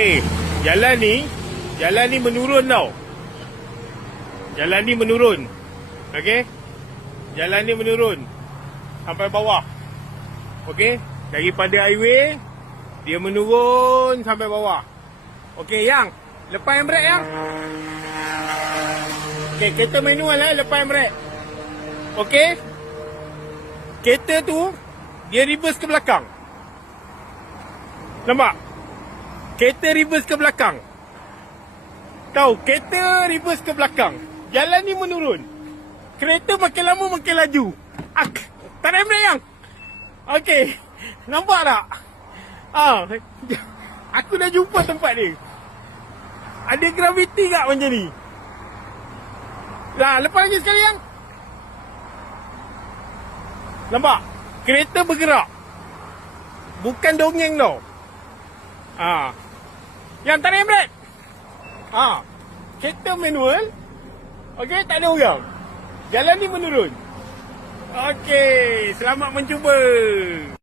Okey, jalan ni menurun tau. Jalan ni menurun. Okey? Jalan ni menurun sampai bawah. Okey? Daripada highway dia menurun sampai bawah. Okey, yang lepas handbrake yang. Okey, kereta manual lepas handbrake. Okey? Kereta tu dia reverse ke belakang. Nampak? Kereta reverse ke belakang. Tahu, kereta reverse ke belakang. Jalan ni menurun. Kereta makin lama makin laju. Tak ada handbrake yang. Okey. Nampak tak? Aku dah jumpa tempat dia. Ada graviti tak macam ni? Nah, lepas lagi sekali yang. Nampak? Kereta bergerak. Bukan dongeng tau. Yang tak ada handbrake. Kereta manual. Okey, tak ada orang. Jalan ni menurun. Okey, selamat mencuba.